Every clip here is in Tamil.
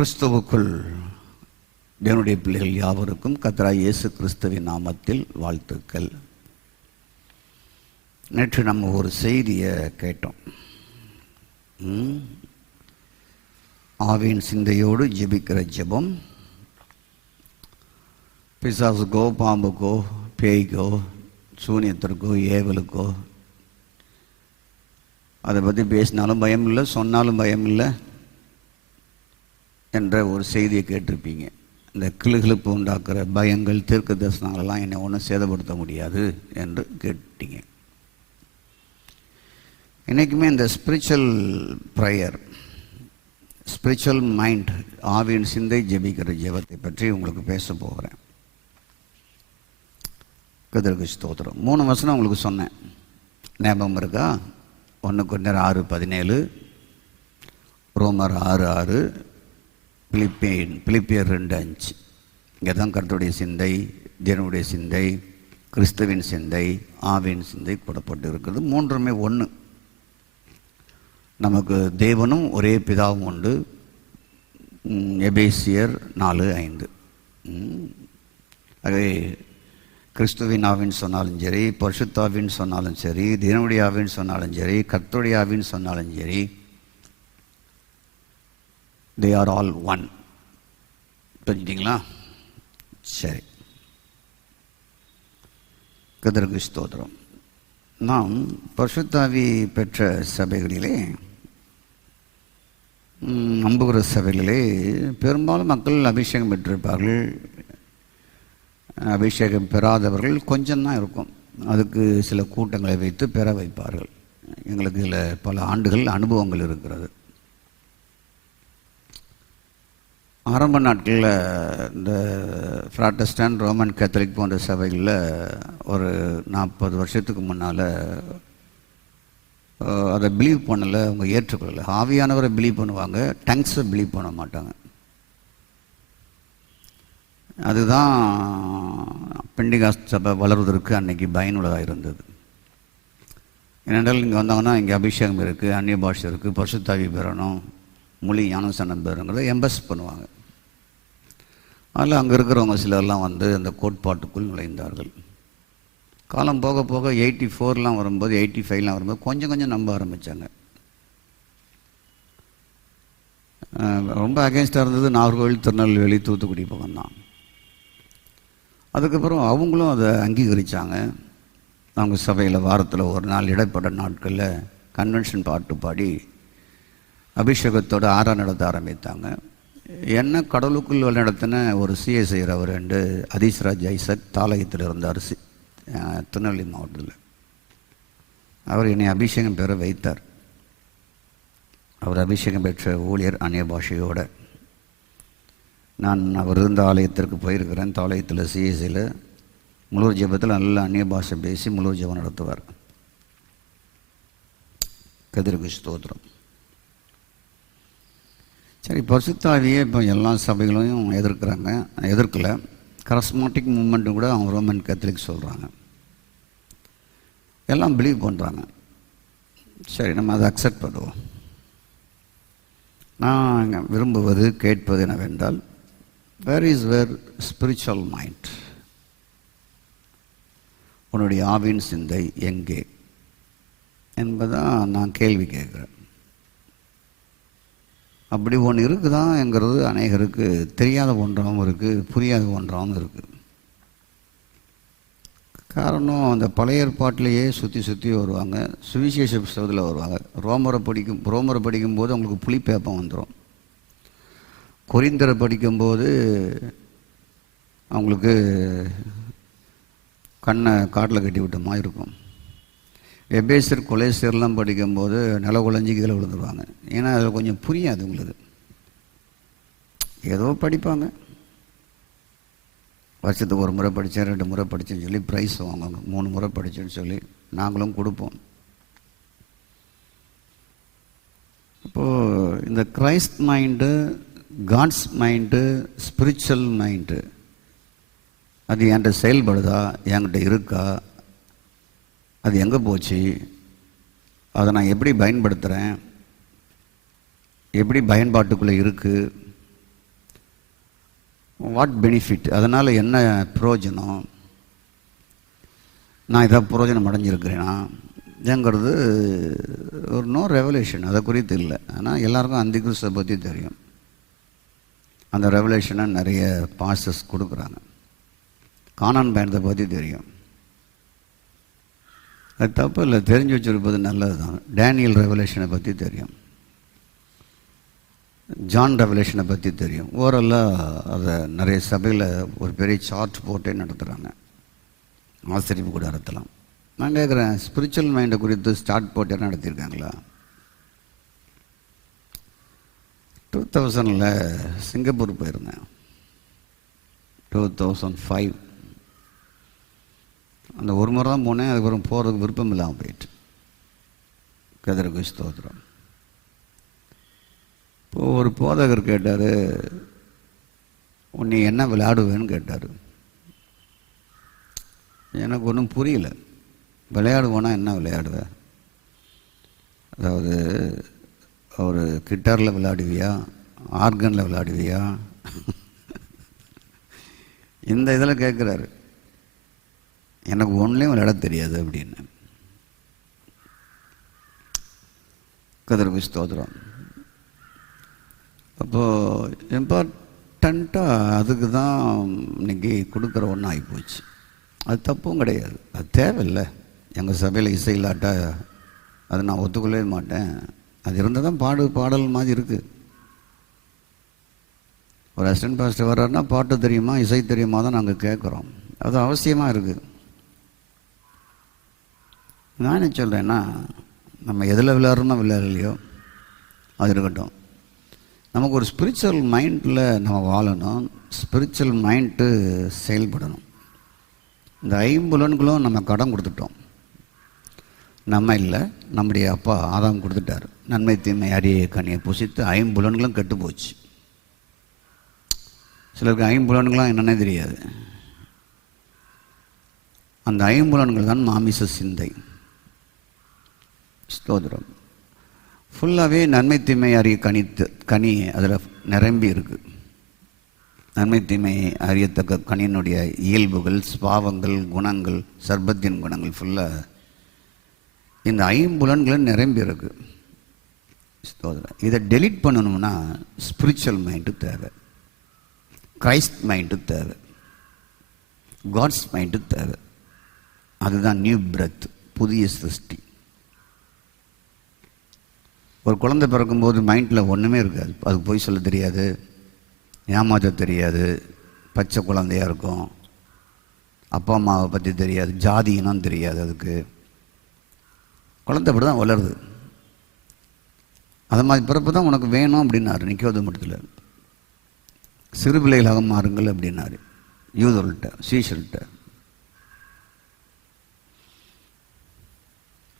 கிறிஸ்துவுக்குள் தேவனுடைய பிள்ளைகள் யாவருக்கும் கர்த்தராகிய இயேசு கிறிஸ்துவின் நாமத்தில் வாழ்த்துக்கள். நேற்று நம்ம ஒரு செய்தியை கேட்டோம். ஆவியின் சிந்தையோடு ஜெபிக்கிற ஜெபம் பிசாசுக்கோ, பாம்புக்கோ, பேய்க்கோ, சூனியத்திற்கோ, ஏவலுக்கோ அதை பற்றி பேசினாலும் பயம் இல்லை, சொன்னாலும் பயம் இல்லை என்ற ஒரு செய்தியை கேட்டிருப்பீங்க. இந்த கிளுகிழுப்பு உண்டாக்குற பயங்கள், தீர்க்க தரிசனங்களெல்லாம் என்னை ஒன்றும் சேதப்படுத்த முடியாது என்று கேட்டீங்க. இன்றைக்குமே இந்த ஸ்பிரிச்சுவல் ப்ரேயர், ஸ்பிரிச்சுவல் மைண்ட், ஆவியின் சிந்தை ஜெபிக்கிற ஜெபத்தை பற்றி உங்களுக்கு பேச போகிறேன். கர்த்தருக்கு ஸ்தோத்திரம். 3 வசனம் உங்களுக்கு சொன்னேன், ஞாபகம் இருக்கா? 1 கொரிந்தியர் 6:17, ரோமர் 6:6, பிலிப்பியர் 2:5. இங்கே தான் கர்த்தருடைய சிந்தை, தேவனுடைய சிந்தை, கிறிஸ்துவின் சிந்தை, ஆவியின் சிந்தை கூடப்பட்டு இருக்கிறது. 3மே ஒன்று. நமக்கு தேவனும் ஒரே பிதாவும் உண்டு. எபேசியர் 4:5. ஆகவே கிறிஸ்துவின் ஆவின்னு சொன்னாலும் சரி, பரிசுத்தாவின்னு சொன்னாலும் சரி, தேவனுடைய ஆவின்னு சொன்னாலும் சரி, கர்த்தருடைய ஆவின்னு சொன்னாலும் சரி, they are all one. புரிஞ்சிட்டிங்களா? சரி, கர்த்தருக்கு ஸ்தோத்திரம். நாம் பரிசுத்தாவி பெற்ற சபைகளிலே, நம்புகிற சபைகளிலே பெரும்பாலும் மக்கள் அபிஷேகம் பெற்றிருப்பார்கள். அபிஷேகம் பெறாதவர்கள் கொஞ்சம்தான் இருக்கும். அதுக்கு சில கூட்டங்களை வைத்து பெற வைப்பார்கள். எங்களுக்கு இதில் பல ஆண்டுகள் அனுபவங்கள் இருக்கிறது. ஆரம்ப நாட்களில் இந்த ப்ராட்டஸ்டன்ட், ரோமன் கேத்தலிக் போன்ற சபைகளில் ஒரு 40 வருஷத்துக்கு முன்னால் அதை பிலீவ் பண்ணலை, அவங்க ஏற்றுக்கொள்ளலை. ஆவியானவரை பிலீவ் பண்ணுவாங்க, டங்ஸை பிலீவ் பண்ண மாட்டாங்க. அதுதான் பெண்டிகாஸ்ட் சபை வளர்வதற்கு அன்றைக்கி பயனுள்ளதாக இருந்தது. ஏனென்றால் இங்கே வந்தாங்கன்னா இங்கே அபிஷேகம் இருக்குது, அந்நிய பாஷை இருக்குது, பரிசுத்தாவி பெறணும், மொழி ஞானஸ்நானம் பெறணுங்கிறத எம்பஸ் பண்ணுவாங்க. அதில் அங்கே இருக்கிறவங்க சிலர்லாம் வந்து அந்த கோட்பாட்டுக்குள் நுழைந்தார்கள். காலம் போக போக 84 வரும்போது, 85 வரும்போது கொஞ்சம் கொஞ்சம் நம்ப ஆரம்பித்தாங்க. ரொம்ப அகேன்ஸ்டாக இருந்தது நாகர்கோவில், திருநெல்வேலி, தூத்துக்குடி பக்கம் தான். அதுக்கப்புறம் அவங்களும் அதை அங்கீகரித்தாங்க. அவங்க சபையில் வாரத்தில் ஒரு நாள், இடைப்பட்ட நாட்களில் கன்வென்ஷன் பாட்டு பாடி அபிஷேகத்தோடு ஆராதனை நடத்த ஆரம்பித்தாங்க. என்ன கடலுக்குள் நடத்தின ஒரு சிஎஸ்ஐ அவர் அதிஸ்ராஜ் ஐசக் தாலயத்தில் இருந்தார், திருநெல்வேலி மாவட்டத்தில். அவர் என்னை அபிஷேகம் பெற வைத்தார். அவர் அபிஷேகம் பெற்ற ஊழியர், அந்நிய பாஷையோடு. நான் அவர் இருந்த ஆலயத்திற்கு போயிருக்கிறேன். தாலயத்தில் சிஎஸ்ஐயில் முழு ஜெபத்தில் நல்ல அந்நிய பாஷை பேசி முழு ஜெபம் நடத்துவார். கர்த்தருக்கு ஸ்தோத்திரம். சரி, பரிசுத்தாவியே இப்போ எல்லா சபைகளையும் எதிர்க்கலை. கரஸ்மாட்டிக் மூமெண்ட்டும் கூட அவங்க ரோமன் கேத்தலிக் சொல்கிறாங்க. எல்லாம் பிலீவ் பண்ணுறாங்க. சரி, நம்ம அதை அக்செப்ட் பண்ணுவோம். நான் விரும்புவது, கேட்பது என்னவென்றால், where is where spiritual mind, உன்னுடைய ஆவின் சிந்தை எங்கே என்பதான் நான் கேள்வி கேட்குறேன். அப்படி ஒன்று இருக்குதாங்கிறது அநேகருக்கு தெரியாத ஒன்றாகவும் இருக்குது, புரியாத ஒன்றாகவும் இருக்குது. காரணம், அந்த பழைய ஏற்பாட்டிலேயே சுற்றி வருவாங்க, சுவிசேஷ புஸ்தகத்தில் வருவாங்க. ரோமரை படிக்கும்போது அவங்களுக்கு புளிப்பேப்பம் வந்துடும். கொரிந்தியரை படிக்கும்போது அவங்களுக்கு கண்ணை காட்டில் கட்டி விட்ட மாதிரி இருக்கும். எபேசியர், கொலேசியர்லாம் படிக்கும்போது நில குழஞ்சி கீழே விழுந்துருவாங்க. ஏன்னா அதில் கொஞ்சம் புரியாது உங்களுக்கு. ஏதோ படிப்பாங்க, வருஷத்துக்கு 1 முறை படித்தேன், 2 முறை படித்தேன்னு சொல்லி ப்ரைஸ் வாங்குவாங்க. 3 முறை படித்தேன்னு சொல்லி நாங்களும் கொடுப்போம். இப்போது இந்த Christ mind, God's mind, spiritual mind, அது என்கிட்ட செயல்படுதா, என்கிட்ட இருக்கா, அது எங்கே போச்சு, அதை நான் எப்படி பயன்படுத்துகிறேன், எப்படி பயன்பாட்டுக்குள்ளே இருக்குது, வாட் பெனிஃபிட், அதனால் என்ன பிரயோஜனம், நான் இதை பிரயோஜனம் அடைஞ்சிருக்கிறேன்னா ஏங்கிறது ஒரு நோ ரெவலேஷன், அதை குறித்து இல்லை. ஆனால் எல்லாருக்கும் அந்த கிறிஸ்துவை பற்றி தெரியும். அந்த ரெவலேஷனை நிறைய பாஸ்டர்ஸ் கொடுக்குறாங்க. கானான் பயணத்தை பற்றி தெரியும், அது தப்பு இல்லை, தெரிஞ்சு வச்சுருப்பது நல்லது தான். டேனியல் ரெவலேஷனை பற்றி தெரியும், ஜான் ரெவலேஷனை பற்றி தெரியும். ஓரலாக அதை நிறைய சபையில் ஒரு பெரிய சார்ட் போட்டே நடத்துகிறாங்க, ஆசிரியப்பு கூட நடத்தலாம். நான் கேட்குறேன், ஸ்பிரிச்சுவல் மைண்டை குறித்து ஸ்டார்ட் போட்டே நடத்தியிருக்காங்களா? 2000 சிங்கப்பூர் போயிருந்தேன், 2005. அந்த ஒரு முறை தான் போனேன், அதுக்கப்புறம் போகிறதுக்கு விருப்பம் இல்லாமல் போயிட்டு. கதிரகு ஸ்தோத்திரம். இப்போது ஒரு போதகர் கேட்டார், உன்னை என்ன விளையாடுவேன்னு கேட்டார். எனக்கு ஒன்றும் புரியல. விளையாடுவோன்னா என்ன விளையாடுவேன்? அதாவது ஒரு கிட்டாரில் விளையாடுவியா, ஆர்கனில் விளையாடுவியா, இந்த இதில் கேட்குறாரு. எனக்கு ஒன்றுலேயும் விளையாட தெரியாது அப்படின்னு. கதிரகு ஸ்தோத்திரம். அப்போது இம்பார்ட்டண்ட்டாக அதுக்கு தான் இன்னைக்கு கொடுக்குற ஒன்று ஆகிப்போச்சு. அது தப்பும் கிடையாது, அது தேவையில்லை. எங்கள் சபையில் இசை இல்லாட்டா அது நான் ஒத்துக்கொள்ளவே மாட்டேன். அது இருந்தால் தான் பாடல் மாதிரி இருக்குது. ஒரு அசிஸ்டன்ட் பாஸ்டர் வர்றாருன்னா பாட்டு தெரியுமா, இசை தெரியுமா தான் நாங்கள் கேட்குறோம். அது அவசியமாக இருக்குது. நான் என்ன சொல்கிறேன்னா, நம்ம எதில் விளையாடுறோமோ விளையாடலையோ அது இருக்கட்டும். நமக்கு ஒரு ஸ்பிரிச்சுவல் மைண்டில் நம்ம வாழணும், ஸ்பிரிச்சுவல் மைண்டு செயல்படணும். இந்த 5 புலன்களும் நம்ம கடன் கொடுத்துட்டோம். நம்ம இல்லை, நம்முடைய அப்பா ஆதாம் கொடுத்துட்டார். நன்மை தீமை அறிய கனியை புசித்து 5 புலன்களும் கெட்டு போச்சு. சிலருக்கு 5 புலன்களாம் என்னன்னே தெரியாது. அந்த 5 புலன்கள் தான் மாமிச சிந்தை. ஸ்தோத்திரம். ஃபுல்லாகவே நன்மை தீமை அறிய கனி அதில் நிரம்பி இருக்குது. நன்மை தீமை அறியத்தக்க கனியினுடைய இயல்புகள், ஸ்பாவங்கள், குணங்கள், சர்பத்தின் குணங்கள் ஃபுல்லாக இந்த 5 புலன்களும் நிரம்பி இருக்கு. இதை டெலீட் பண்ணணும்னா ஸ்பிரிச்சுவல் மைண்டு தேவை, கிரைஸ்ட் மைண்டு தேவை, காட்ஸ் மைண்டு தேவை. அதுதான் நியூ பிரெத், புதிய சிருஷ்டி. ஒரு குழந்தை பிறக்கும்போது மைண்டில் ஒன்றுமே இருக்காது. அதுக்கு போய் சொல்ல தெரியாது, ஏமாற்ற தெரியாது, பச்சை குழந்தையாக இருக்கும், அப்பா அம்மாவை பற்றி தெரியாது, ஜாதி இனம் தெரியாது. அதுக்கு குழந்தை அப்படி தான் வளருது. அது மாதிரி பிறப்பு தான் உனக்கு வேணும் அப்படின்னாரு நிற்கிறது மட்டும். சிறு பிள்ளைகளாக மாறுங்கள் அப்படின்னாரு யூதர்கள்ட்ட, சீஷர்கள்ட்ட.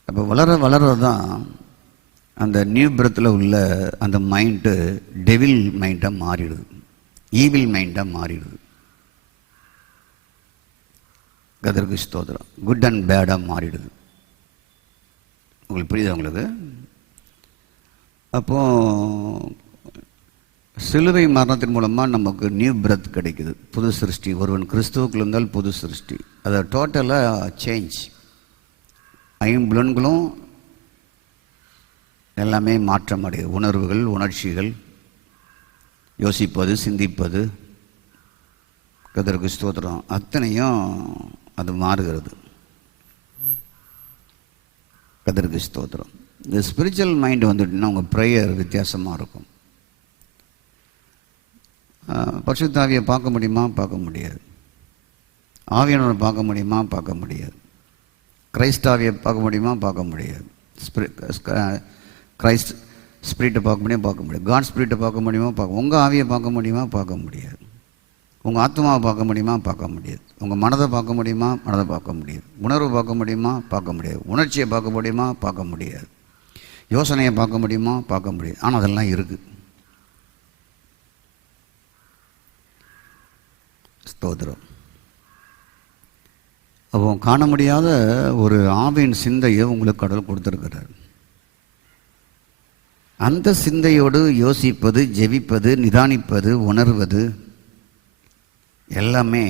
அப்போ வளர்றதான் அந்த நியூ பிரெத்தில் உள்ள அந்த மைண்டு டெவில் மைண்டாக மாறிடுது, ஈவில் மைண்டாக மாறிடுது. கதருக்கு ஸ்தோத்திரம். குட் அண்ட் பேடாக மாறிடுது. உங்களுக்கு புரியுது உங்களுக்கு? அப்போது சிலுவை மரணத்தின் மூலமாக நமக்கு நியூ பிரெத் கிடைக்குது, புது சிருஷ்டி. ஒருவன் கிறிஸ்துவுக்குள்ள இருந்தால் புது சிருஷ்டி. அதை டோட்டலாக சேஞ்ச். 5 புலன்களும் எல்லாமே மாற்றம் அடையுது. உணர்வுகள், உணர்ச்சிகள், யோசிப்பது, சிந்திப்பது, கர்த்தருக்கு ஸ்தோத்திரம், அத்தனையும் அது மாறுகிறது. கர்த்தருக்கு ஸ்தோத்திரம். இந்த ஸ்பிரிச்சுவல் மைண்டு வந்துட்டுன்னா உங்கள் ப்ரேயர் வித்தியாசமாக இருக்கும். பரிசுத்த ஆவியை பார்க்க முடியுமா? பார்க்க முடியாது. ஆவியானவரை பார்க்க முடியுமா? பார்க்க முடியாது. கிரைஸ்ட் ஆவியை பார்க்க முடியுமா? பார்க்க முடியாது. கிரைஸ்ட் ஸ்பிரிட்டை பார்க்க முடியுமா? பார்க்க முடியாது. காட் ஸ்பிரிட்டை பார்க்க முடியுமா? உங்கள் ஆவியை பார்க்க முடியுமா? பார்க்க முடியாது. உங்கள் ஆத்மாவை பார்க்க முடியுமா? பார்க்க முடியாது. உங்கள் மனதை பார்க்க முடியுமா? மனதை பார்க்க முடியாது. உணர்வு பார்க்க முடியுமா? பார்க்க முடியாது. உணர்ச்சியை பார்க்க முடியுமா? பார்க்க முடியாது. யோசனையை பார்க்க முடியுமா? பார்க்க முடியாது. ஆனால் அதெல்லாம் இருக்குது. ஸ்தோத்திரம். அப்போ காண முடியாத ஒரு ஆவியின் சிந்தையை உங்களுக்கு கடவுள் கொடுத்துருக்கிறார். அந்த சிந்தையோடு யோசிப்பது, ஜெபிப்பது, நிதானிப்பது, உணர்வது, எல்லாமே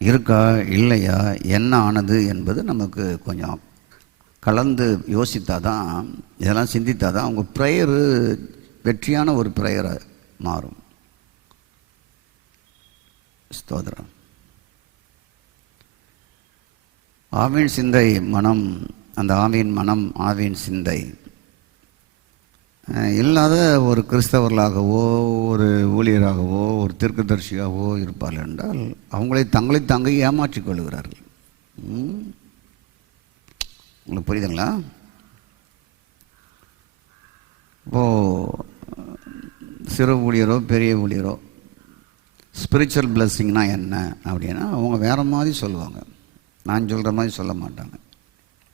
இருக்கா இல்லையா, என்ன ஆனது என்பது நமக்கு கொஞ்சம் கலந்து யோசித்தாதான், இதெல்லாம் சிந்தித்தாதான் அவங்க ப்ரேயரு வெற்றியான ஒரு ப்ரேயரை மாறும். ஸ்தோத்திரம். ஆவியின் சிந்தை மனம், அந்த ஆவியின் மனம் ஆவியின் சிந்தை இல்லாத ஒரு கிறிஸ்தவர்களாகவோ ஒரு ஊழியராகவோ ஒரு தீர்க்கதரிசியாகவோ இருப்பார்கள் என்றால் தங்களை தாங்க ஏமாற்றிக் கொள்கிறார்கள். உங்களுக்கு புரியுதுங்களா? இப்போது சிறு ஊழியரோ பெரிய ஊழியரோ ஸ்பிரிச்சுவல் பிளெஸ்ஸிங்னா என்ன அப்படின்னா அவங்க வேறு மாதிரி சொல்லுவாங்க, நான் சொல்கிற மாதிரி சொல்ல மாட்டாங்க.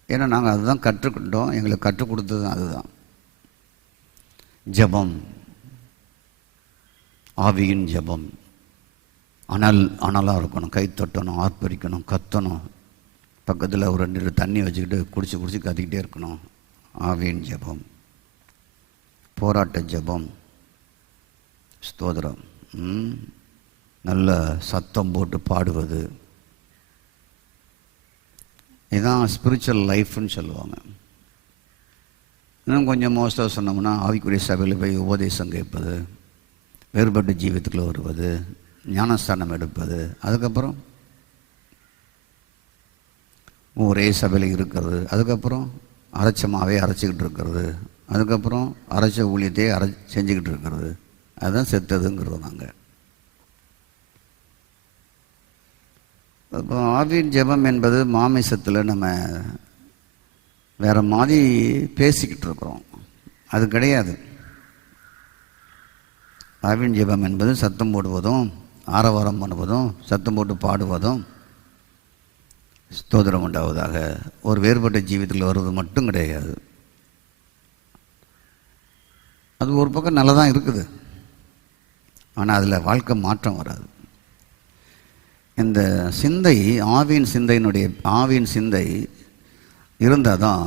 ஏன்னா நாங்கள் அதுதான் கற்றுக்கிட்டோம், எங்களுக்கு கற்றுக் கொடுத்தது அதுதான். ஜெபம், ஆவியின் ஜெபம், அனலாக இருக்கணும், கை தட்டணும், ஆர்ப்பரிக்கணும், கத்தணும், பக்கத்தில் ஒரு 2 தண்ணி வச்சுக்கிட்டு குடிச்சு கத்திக்கிட்டே இருக்கணும். ஆவியின் ஜெபம், போராட்ட ஜெபம், ஸ்தோத்திரம், நல்ல சத்தம் போட்டு பாடுவது, இதுதான் ஸ்பிரிச்சுவல் லைஃப்னு சொல்லுவாங்க. இன்னும் கொஞ்சம் மோஸ்ட்டாக சொன்னோம்னா ஆவிக்குரிய சபையில் போய் உபதேசம் கேட்பது, வேறுபட்ட ஜீவியத்துக்குள்ளே வருவது, ஞானஸ்தானம் எடுப்பது, அதுக்கப்புறம் ஒரே சபையில் இருக்கிறது, அதுக்கப்புறம் அரைச்சமாகவே அரைச்சிக்கிட்டு இருக்கிறது, அதுக்கப்புறம் அரைச்ச ஊழியத்தையே செஞ்சுக்கிட்டு இருக்கிறது, அதுதான் செத்ததுங்கிறோம் நாங்கள். இப்போ ஆவியின் ஜெபம் என்பது மாமிசத்தில் நம்ம வேறு மாதிரி பேசிக்கிட்டு இருக்கிறோம், அது கிடையாது. ஆவியின் ஜெபம் என்பது சத்தம் போடுவதும் ஆரவாரம் பண்ணுவதும் சத்தம் போட்டு பாடுவதும் ஸ்தோத்திரம் உண்டாவதாக ஒரு வேறுபட்ட ஜீவியத்தில் வருவது மட்டும் கிடையாது. அது ஒரு பக்கம் நல்லதான் இருக்குது, ஆனால் அதில் வாழ்க்கை மாற்றம் வராது. இந்த சிந்தை ஆவியின் சிந்தை இருந்தால் தான்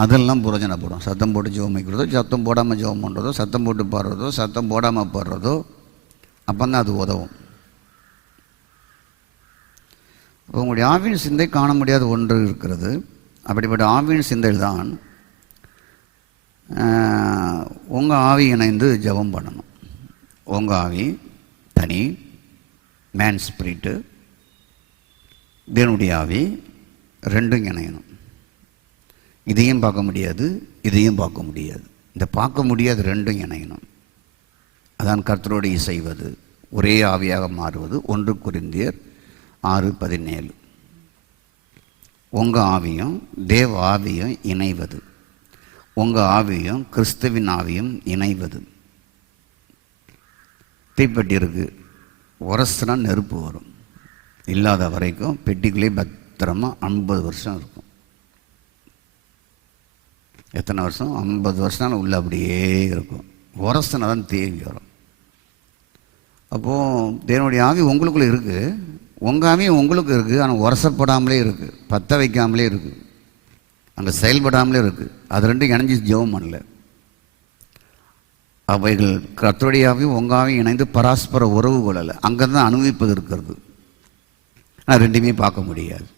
அதெல்லாம் புரோஜனப்படும். சத்தம் போட்டு ஜெபம் வைக்கிறதோ, சத்தம் போடாமல் ஜெபம் பண்ணுறதோ, சத்தம் போட்டு பாடுறதோ, சத்தம் போடாமல் பாடுறதோ, அப்போ தான் அது உதவும். உங்களுடைய ஆவியின் சிந்தை காண முடியாத ஒன்று இருக்கிறது. அப்படிப்பட்ட ஆவியின் சிந்தையில் தான் உங்கள் ஆவி இணைந்து ஜெபம் பண்ணணும். உங்கள் ஆவி தனி, மேன் ஸ்பிரிட்டு, தேவனுடைய ஆவி, ரெண்டும் இணையணும். இதையும் பார்க்க முடியாது, இதையும் பார்க்க முடியாது. இந்த பார்க்க முடியாது ரெண்டும் இணையணும். அதான் கர்த்தரோடு இசைவது, ஒரே ஆவியாக மாறுவது. 1 கொரிந்தியர் 6:17. உங்கள் ஆவியும் தேவ ஆவியும் இணைவது, உங்கள் ஆவியும் கிறிஸ்துவின் ஆவியும் இணைவது. தீப்பெட்டி இருக்குது, உரசுனா நெருப்பு வரும். இல்லாத வரைக்கும் பெட்டிக்குள்ளே பத்திரமா 50 வருஷம் இருக்கும். எத்தனை வருஷம்? 50 வருஷம் உள்ள அப்படியே இருக்கும். உரசுனா தான் தேவி வரும். அப்போது தேவனுடைய ஆவி உங்களுக்குள்ளே இருக்குது, உங்கள் ஆவியும் உங்களுக்கு இருக்குது. ஆனால் உரசப்படாமலே இருக்குது, பற்ற வைக்காமலே இருக்குது, அங்கே செயல்படாமலே இருக்குது. அது ரெண்டும் இணைஞ்சி ஜெபம் பண்ணல. அவைகள் கர்த்தருடைய ஆவியும் உங்கள் ஆவியும் இணைந்து பராஸ்பர உறவு கொள்ளலை. அங்கே தான் அனுபவிப்பது இருக்கிறது. ஆனால் ரெண்டுமே பார்க்க முடியாது,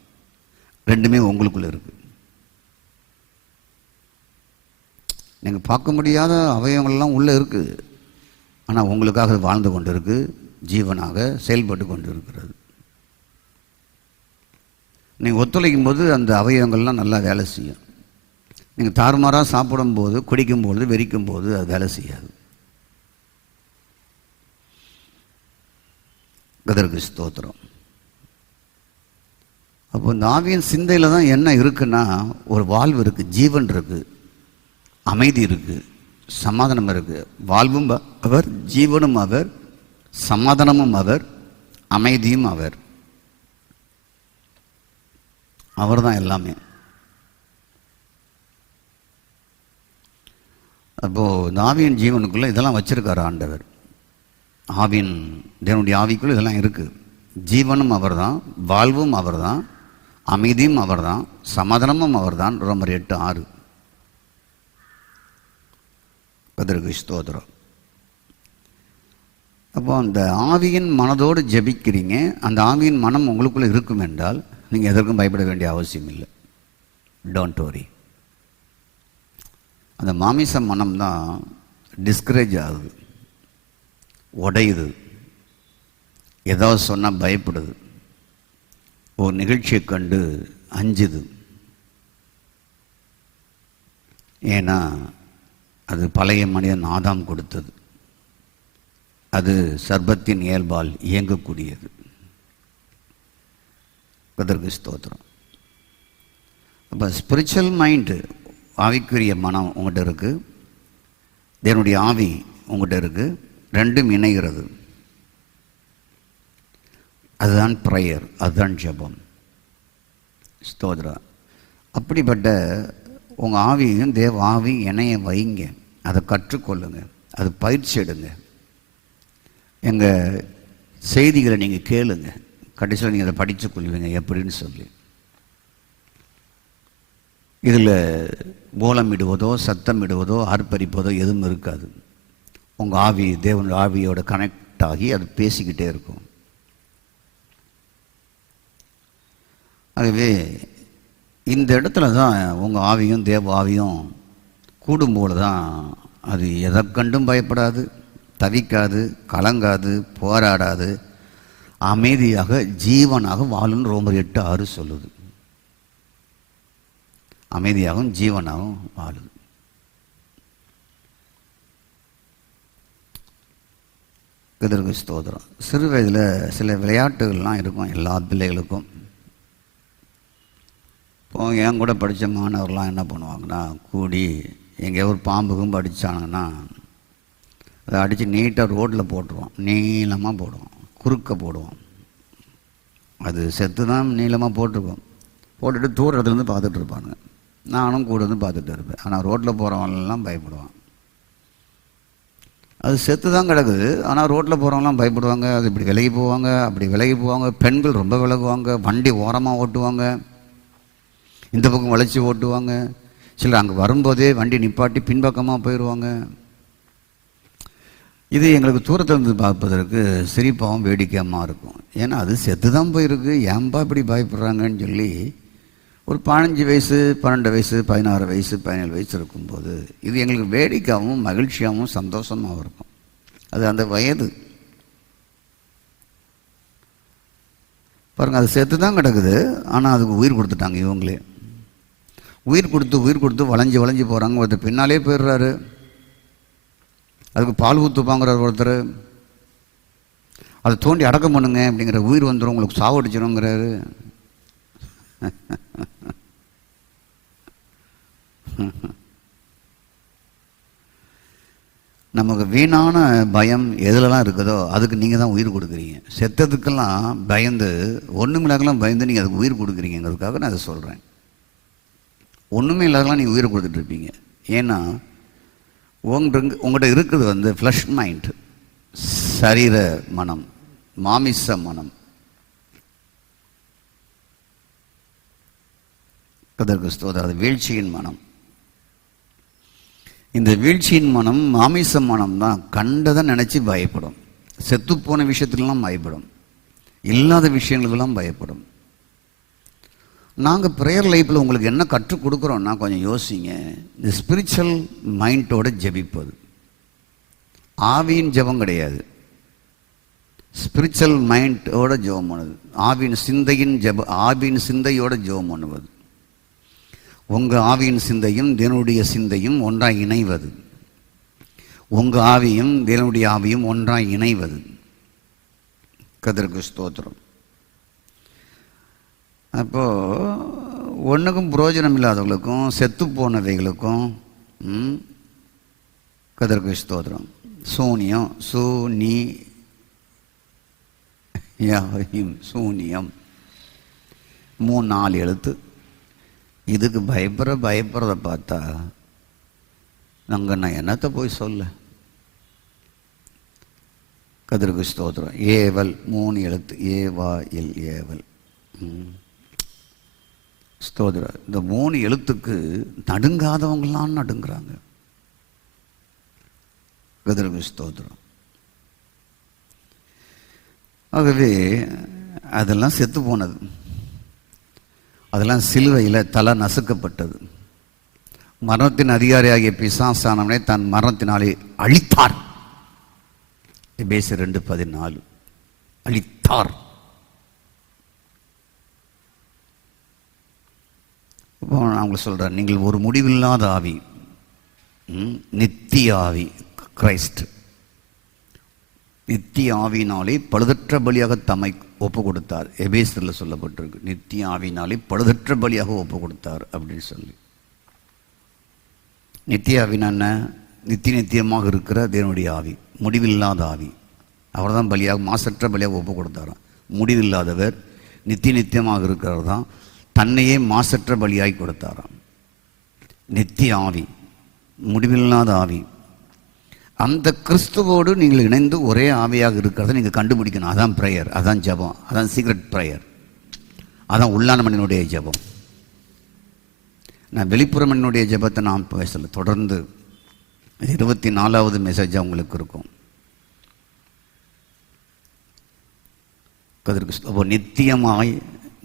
ரெண்டுமே உங்களுக்குள்ளே இருக்குது. நீங்கள் பார்க்க முடியாத அவயவங்கள்லாம் உள்ளே இருக்குது, ஆனால் உங்களுக்காக வாழ்ந்து கொண்டு இருக்குது, ஜீவனாக செயல்பட்டு கொண்டு இருக்கிறது. நீங்கள் ஒத்துழைக்கும் போது அந்த அவயவங்கள்லாம் நல்லா வேலை செய்யும். நீங்கள் தாறுமாறாக சாப்பிடும்போது, குடிக்கும்போது, வெறிக்கும்போது அது வேலை செய்யாது. கர்த்தருக்கு ஸ்தோத்திரம். அப்போ இந்த ஆவியின் சிந்தையில் தான் என்ன இருக்குன்னா, ஒரு வாழ்வு இருக்குது, ஜீவன் இருக்குது, அமைதி இருக்குது, சமாதானம் இருக்குது. வாழ்வும் அவர், ஜீவனும் அவர், சமாதானமும் அவர், அமைதியும் அவர். அவர் தான் எல்லாமே. அப்போது இந்த ஆவியின் ஜீவனுக்குள்ளே இதெல்லாம் வச்சிருக்காரு ஆண்டவர். ஆவியின் தேவனுடைய ஆவிக்குள்ளே இதெல்லாம் இருக்குது. ஜீவனும் அவர் தான், வாழ்வும் அவர் தான், அமைதியும் அவர் தான், சமாதானமும் அவர் தான். ரோமர் 8:6. கர்த்தருக்கு ஸ்தோத்திரம். அப்போ அந்த ஆவியின் மனதோடு ஜெபிக்கிறீங்க. அந்த ஆவியின் மனம் உங்களுக்குள்ளே இருக்கும் என்றால் நீங்கள் எதற்கும் பயப்பட வேண்டிய அவசியம் இல்லை. Don't worry. அந்த மாமிச மனம் தான் டிஸ்கரேஜ் ஆகுது, உடையுது, ஏதாவது சொன்னால் பயப்படுது, ஒரு நிகழ்ச்சியை கண்டு அஞ்சுது. ஏன்னா அது பழைய மனிதன் ஆதாம் கொடுத்தது. அது சர்பத்தின் இயல்பால் இயங்கக்கூடியது. கர்த்தருக்கு ஸ்தோத்திரம். அப்போ ஸ்பிரிச்சுவல் மைண்டு, ஆவிக்குரிய மனம் உங்கள்கிட்ட இருக்குது, தேவனுடைய ஆவி உங்கள்கிட்ட இருக்குது, ரெண்டும் இணைகிறது. அதுதான் ப்ரேயர், அதுதான் ஜெபம். ஸ்தோத்திரம். அப்படிப்பட்ட உங்கள் ஆவியும் தேவ ஆவி இணைய வைங்க, அதை கற்றுக்கொள்ளுங்க, அது பயிற்சி எடுங்க. எங்கள் செய்திகளை நீங்கள் கேளுங்க, கடைசியில் நீங்கள் அதை படித்து கொள்வீங்க எப்படின்னு சொல்லி. இதில் கோலம் இடுவதோ சத்தம் இடுவதோ ஆர்ப்பரிப்பதோ எதுவும் இருக்காது. உங்கள் ஆவி தேவனுடைய ஆவியோட கனெக்ட் ஆகி அது பேசிக்கிட்டே இருக்கும். ஆகவே இந்த இடத்துல தான் உங்கள் ஆவியும் தேவ ஆவியும் கூடும்போது தான் அது எதை கண்டும் பயப்படாது, தவிக்காது, கலங்காது, போராடாது, அமைதியாக ஜீவனாக வாழுன்னு ரோமர் 8:6 சொல்லுது. அமைதியாகவும் ஜீவனாகவும் வாழுது. இதற்கு ஸ்தோத்திரம். சிறு வயதில் சில விளையாட்டுகள்லாம் இருக்கும் எல்லா பிள்ளைகளுக்கும். இப்போ என் கூட படித்த மாணவர்லாம் என்ன பண்ணுவாங்கன்னா, கூடி எங்கேயோ ஒரு பாம்புக்கும் படித்தானுங்கன்னா அதை அடித்து நீட்டாக ரோட்டில் போட்டுருவோம், நீளமாக போடுவோம், குறுக்க போடுவோம். அது செத்து தான் நீளமாக போட்டிருக்கோம். போட்டுட்டு தூரத்துலேருந்து பார்த்துட்டு இருப்பானுங்க. நானும் கூட இருந்து பார்த்துட்டு இருப்பேன். ஆனால் ரோட்டில் போகிறவங்கலாம் பயப்படுவான். அது செத்து தான் கிடக்குது, ஆனால் ரோட்டில் போகிறவங்களாம் பயப்படுவாங்க. அது இப்படி விலகி போவாங்க, அப்படி விலகி போவாங்க. பெண்கள் ரொம்ப விலகுவாங்க, வண்டி ஓரமாக ஓட்டுவாங்க, இந்த பக்கம் வளைச்சி ஓட்டுவாங்க. சிலர் அங்கே வரும்போதே வண்டி நிப்பாட்டி பின்பக்கமாக போயிடுவாங்க. இது எங்களுக்கு தூரத்திலிருந்து பார்ப்பதற்கு சிரிப்பாகவும் வேடிக்கையமாக இருக்கும். ஏன்னா அது செத்து தான் போயிருக்கு, ஏன்பா இப்படி பயப்படுறாங்கன்னு சொல்லி ஒரு 15 வயசு 12 வயசு 16 வயசு 17 வயசு இருக்கும்போது இது எங்களுக்கு வேடிக்கையாகவும் மகிழ்ச்சியாகவும் சந்தோஷமாகவும் இருக்கும். அது அந்த வயது பாருங்கள். அது செத்து தான் கிடக்குது, ஆனால் அதுக்கு உயிர் கொடுத்துட்டாங்க இவங்களே. உயிர் கொடுத்து வளைஞ்சி போகிறாங்க. ஒருத்தர் பின்னாலே போயிடுறாரு, அதுக்கு பால் ஊற்றுப்பாங்கிறார் ஒருத்தர். அதை தோண்டி அடக்கம் பண்ணுங்க அப்படிங்கிற, உயிர் வந்துடும் உங்களுக்கு சாவடிச்சிடுங்கிறாரு. நமக்கு வீணான பயம் எதுலலாம் இருக்குதோ அதுக்கு நீங்கள் தான் உயிர் கொடுக்குறீங்க. செத்ததுக்கெல்லாம் பயந்து, ஒன்றுமில்லாதெல்லாம் பயந்து நீங்கள் அதுக்கு உயிர் கொடுக்குறீங்கிறதுக்காக நான் அதை சொல்கிறேன். ஒன்றுமே இல்லாதெல்லாம் நீங்கள் உயிர் கொடுத்துட்ருப்பீங்க. ஏன்னா உங்கள்கிட்ட இருக்கிறது வந்து ஃப்ளஷ் மைண்ட், சரீர மனம், மாமிச மனம். கர்த்தருக்கு ஸ்தோத்திரம். அது வீழ்ச்சியின் மனம். இந்த வீழ்ச்சியின் மனம், மாமிச மனம் தான் கண்டதை நினச்சி பயப்படும். செத்துப்போன விஷயத்துலாம் பயப்படும், இல்லாத விஷயங்களுக்கெல்லாம் பயப்படும். நாங்கள் ப்ரேயர் லைஃப்பில் உங்களுக்கு என்ன கற்றுக் கொடுக்குறோன்னா, கொஞ்சம் யோசிங்க. இந்த ஸ்பிரிச்சுவல் மைண்டோட ஜெபிப்பது ஆவியின் ஜெபம் கிடையாது, ஸ்பிரிச்சுவல் மைண்டோட ஜெபம் பண்ணுது. ஆவியின் சிந்தையோட ஜெபம் பண்ணுவது. உங்கள் ஆவியின் சிந்தையும் தேவனுடைய சிந்தையும் ஒன்றாய் இணைவது. உங்கள் ஆவியும் தேவனுடைய ஆவியும் ஒன்றாய் இணைவது. கர்த்தருக்கு ஸ்தோத்திரம். அப்போது ஒன்றுக்கும் பிரயோஜனம் இல்லாதவங்களுக்கும் செத்து போனவைகளுக்கும் கர்த்தருக்கு ஸ்தோத்திரம். சூனியம், சூனியம் 3-4 எழுத்து. இதுக்கு பயப்படுறத பார்த்தா நாங்கள் நான் என்னத்தை போய் சொல்ல. கர்த்தருக்கு ஸ்தோத்திரம். ஏவல் 3 எழுத்து, ஏவாயில் ஏவல். ஸ்தோத்திரம். இந்த 3 எழுத்துக்கு நடுங்காதவங்களாம் நடுங்கிறாங்க. கர்த்தருக்கு ஸ்தோத்திரம். ஆகவே அதெல்லாம் செத்து போனது, அதெல்லாம் சிலுவையில் தலை நசுக்கப்பட்டது. மரணத்தின் அதிகாரியாகிய பிசாசானவனை தன் மரணத்தினாலே அழித்தார். எபேசியர் 2:14 அழித்தார். இப்போ நான் உங்களுக்கு சொல்கிறேன், நீங்கள் ஒரு முடிவில்லாத ஆவி, நித்திய ஆவி, கிரைஸ்ட் நித்திய ஆவியினாலே பழுதற்ற பலியாக தம்மை ஒப்பு கொடுத்தார். எபேசியரில் சொல்லப்பட்டிருக்கு, நித்திய ஆவியினாலே பழுதற்ற பலியாக ஒப்பு கொடுத்தார் அப்படின்னு சொல்லி. நித்திய ஆவினா என்ன? நித்தியமாக இருக்கிற தேவனுடைய ஆவி, முடிவில்லாத ஆவி. அவர் தான் பலியாக, மாசற்ற பலியாக ஒப்பு கொடுத்தாராம். முடிவில்லாதவர், நித்தியமாக இருக்கிறவர் தான் தன்னையே மாசற்ற பலியாகி கொடுத்தாராம். நித்திய ஆவி, முடிவில்லாத ஆவி. அந்த கிறிஸ்துவோடு நீங்கள் இணைந்து ஒரே ஆவியாக இருக்கிறத நீங்கள் கண்டுபிடிக்கணும். அதான் ப்ரேயர், அதான் ஜபம், அதான் சீக்ரெட் ப்ரேயர், அதான் உள்ளான மனிதனுடைய ஜபம். நான் வெளிப்புற மனிதனுடைய ஜபத்தை நான் பேசல. தொடர்ந்து 24வது மெசேஜாக உங்களுக்கு இருக்கும். அப்போ நித்தியமாய்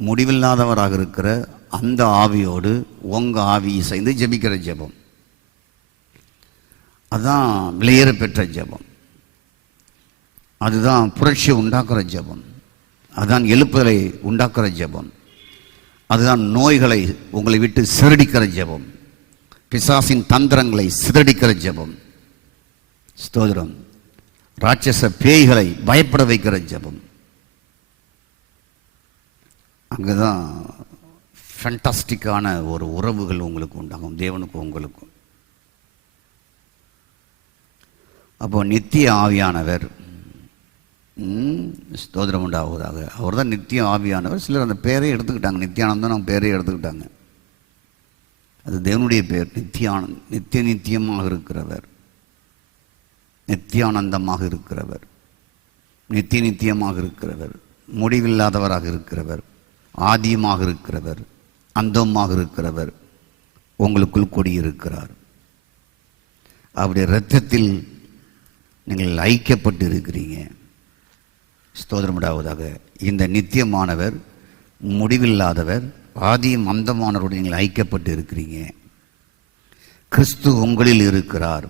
முடிவில்லாதவராக இருக்கிற அந்த ஆவியோடு உங்கள் ஆவியை சேர்ந்து ஜபிக்கிற ஜபம், அதுதான் விலையேற பெற்ற ஜபம், அதுதான் புரட்சி உண்டாக்குற ஜபம், அதுதான் எழுப்புதலை உண்டாக்குற ஜபம், அதுதான் நோய்களை உங்களை விட்டு சிதறடிக்கிற ஜபம், பிசாசின் தந்திரங்களை சிதறடிக்கிற ஜபம், ஸ்தோத்திரம், ராட்சச பேய்களை பயப்பட வைக்கிற ஜபம். அங்கதான் ஃபேண்டாஸ்டிக்கான ஒரு உறவுகள் உங்களுக்கு உண்டாகும், தேவனுக்கும் உங்களுக்கும். அப்போ நித்திய ஆவியானவர், ஸ்தோத்திரம் உண்டாவதாக, அவர் தான் நித்திய ஆவியானவர். சிலர் அந்த பேரை எடுத்துக்கிட்டாங்க, நித்தியானந்தம் நம்ம பேரை எடுத்துக்கிட்டாங்க. அது தேவனுடைய பேர். நித்தியமாக இருக்கிறவர், நித்தியானந்தமாக இருக்கிறவர், நித்தியமாக இருக்கிறவர், முடிவில்லாதவராக இருக்கிறவர், ஆதியமாக இருக்கிறவர், அந்தமாக இருக்கிறவர், உங்களுக்குள் குடியிருக்கிறார். அவருடைய இரத்தத்தில் நீங்கள் ஐக்கியப்பட்டு இருக்கிறீங்க. ஸ்தோத்திரமுண்டாவதாக. இந்த நித்தியமானவர், முடிவில்லாதவர், ஆதியும் அந்தமானவரோடு நீங்கள் ஐக்கியப்பட்டு இருக்கிறீங்க. கிறிஸ்து உங்களில் இருக்கிறார்.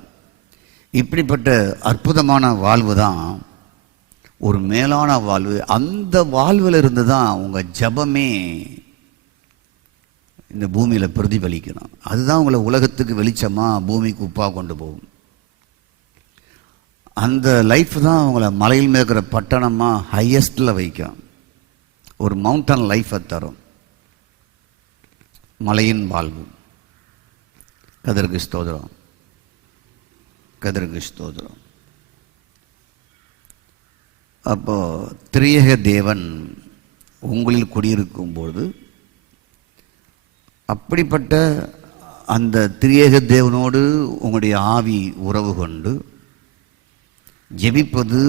இப்படிப்பட்ட அற்புதமான வாழ்வு தான் ஒரு மேலான வாழ்வு. அந்த வாழ்வில் இருந்து தான் உங்கள் ஜபமே இந்த பூமியில் பிரதிபலிக்கணும். அதுதான் உங்களை உலகத்துக்கு வெளிச்சமாக, பூமிக்கு உப்பாக கொண்டு போகும். அந்த லைஃப் தான் உங்களை மலையில் மேற்கிற பட்டணமாக ஹையஸ்டில் வைக்கும். ஒரு மவுண்டன் லைஃப்பை தரும், மலையின் வாழ்வு. கதருக்கு ஸ்தோத்திரம், கதருக்கு ஸ்தோத்திரம். அப்போ திரியேக தேவன் உங்களில் குடியிருக்கும்போது, அப்படிப்பட்ட அந்த திரியேக தேவனோடு உங்களுடைய ஆவி உறவு கொண்டு ஜெபிப்பது,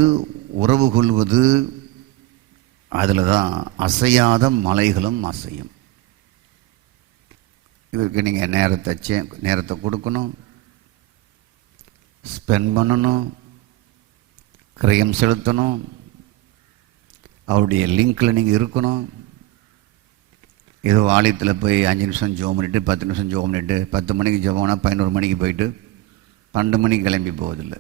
உறவு கொள்வது, அதில் தான் அசையாத மலைகளும் அசையும். இதற்கு நீங்கள் நேரத்தை கொடுக்கணும், ஸ்பெண்ட் பண்ணணும், கிரயம் செலுத்தணும், அவருடைய லிங்கில் நீங்கள் இருக்கணும். ஏதோ ஆலயத்தில் போய் 5 நிமிஷம் ஜெபம் பண்ணிவிட்டு 10 நிமிஷம் ஜெபம் பண்ணிவிட்டு 10 மணிக்கு ஜெபம்னா 11 மணிக்கு போயிட்டு 12 மணிக்கு கிளம்பி போவதில்லை,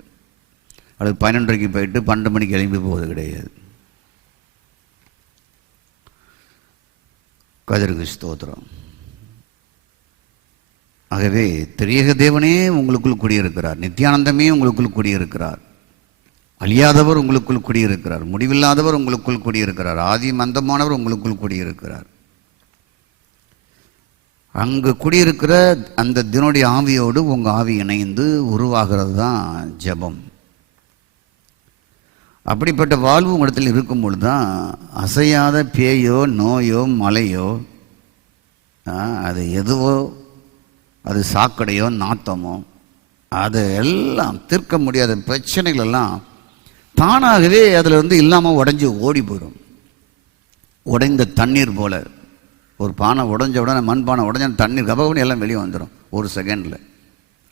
அல்லது 11:30 போயிட்டு 12 மணிக்கு கிளம்பி போவது கிடையாது. கதிருக்கு ஸ்தோத்திரம். ஆகவே திரியேக தேவனே உங்களுக்குள் குடியிருக்கிறார், நித்தியானந்தமே உங்களுக்குள் குடியிருக்கிறார், அழியாதவர் உங்களுக்குள் குடியிருக்கிறார், முடிவில்லாதவர் உங்களுக்குள் குடியிருக்கிறார், ஆதி மந்தமானவர் உங்களுக்குள் குடியிருக்கிறார். அங்கு குடியிருக்கிற அந்த தினுடைய ஆவியோடு உங்கள் ஆவி இணைந்து உருவாகிறது தான் ஜபம். அப்படிப்பட்ட வாழ்வு உங்களிடத்தில் இருக்கும் பொழுது தான் அசையாத பேயோ நோயோ மலையோ, அது எதுவோ, அது சாக்கடையோ நாத்தமோ, அது எல்லாம் தீர்க்க முடியாத பிரச்சனைகள் எல்லாம் தானாகவே அதில் இருந்து இல்லாமல் உடஞ்சி ஓடி போயிடும். உடைந்த தண்ணீர் போல, ஒரு பானை உடஞ்ச உடனே, மண் பானை உடஞ்ச தண்ணீர் கபகன்னு எல்லாம் வெளியே வந்துடும் ஒரு செகண்டில்.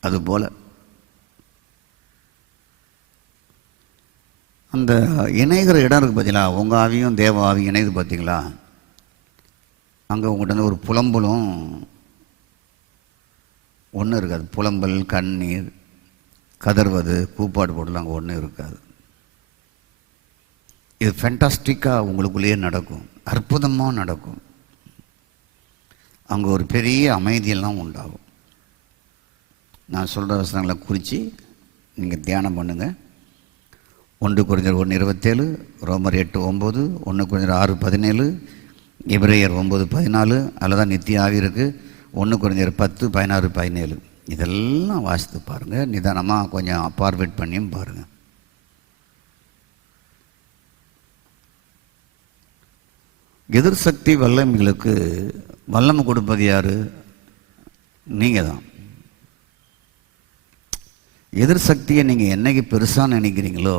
அது போல் அந்த இணைகிற இடம் இருக்குது பார்த்தீங்களா, உங்கள் ஆவியும் தேவ ஆவியும் இணையுது பார்த்தீங்களா, அங்கே உங்கள்கிட்ட வந்து ஒரு புலம்பலும் ஒன்றும் இருக்காது. புலம்பல், கண்ணீர், கதறுவது, கூப்பாடு போடலாம் அங்கே ஒன்றும் இருக்காது. இது ஃபேண்டாஸ்டிக்காக உங்களுக்குள்ளேயே நடக்கும், அற்புதமாக நடக்கும். அங்கே ஒரு பெரிய அமைதியெல்லாம் உண்டாகும். நான் சொல்கிற வசனங்களை குறித்து நீங்கள் தியானம் பண்ணுங்கள். 1 Corinthians 1:27, ரோமர் 8:9, 1 Corinthians 6:17, எபிரேயர் 9:14, அதில் தான் நித்திய ஆவி இருக்குது. 1 Corinthians 10:16-17 இதெல்லாம் வாசித்து பாருங்கள். நிதானமாக கொஞ்சம் பார்வேட் பண்ணியும் பாருங்கள். எதிர் சக்தி வல்லமைகளுக்கு வல்லமை கொடுப்பது யார்? நீங்கள் தான். எதிர் சக்தியை நீங்கள் என்னைக்கு பெருசாக நினைக்கிறீங்களோ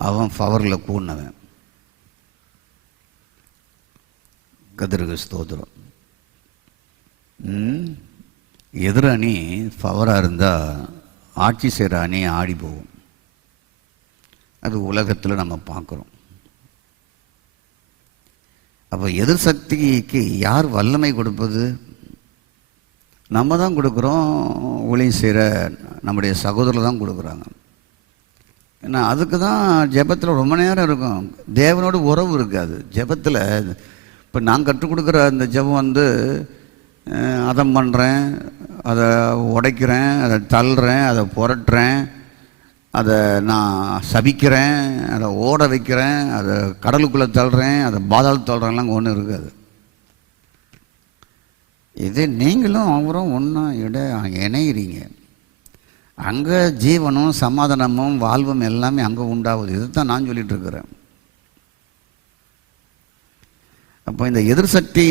அவன் பவரில் கூடினவன். கதிருக்கு ஸ்தோத்திரம். எதிர் அணி பவராக இருந்தால் ஆட்சி செய்கிற அணி ஆடி போகும். அது உலகத்தில் நம்ம பார்க்குறோம். அப்போ எதிர் சக்திக்கு யார் வல்லமை கொடுப்பது? நம்ம தான் கொடுக்குறோம். ஊழியம் செய்கிற நம்முடைய சகோதரர் தான் கொடுக்குறாங்க. ஏன்னா அதுக்கு தான் ஜெபத்தில் ரொம்ப நேரம் இருக்கும். தேவனோட உறவு இருக்காது ஜெபத்தில். இப்போ நான் கற்றுக் கொடுக்குற அந்த ஜெபம் வந்து அதை பண்ணுறேன், அதை உடைக்கிறேன், அதை தள்ளுறேன், அதை புரட்டுறேன், அதை நான் சபிக்கிறேன், அதை ஓட வைக்கிறேன், அதை கடலுக்குள்ளே தள்ளுறேன், அதை பாதாள தள்ளுறேன்லாம் ஒன்றும் இருக்காது. இது நீங்களும் அவரும் ஒன்றா இணைகிறீங்க. அங்கே ஜீவனும் சமாதானமும் வாழ்வும் எல்லாமே அங்கே உண்டாகுது. இது தான் நான் சொல்லிகிட்டு இருக்கிறேன். அப்போ இந்த எதிர் சக்தி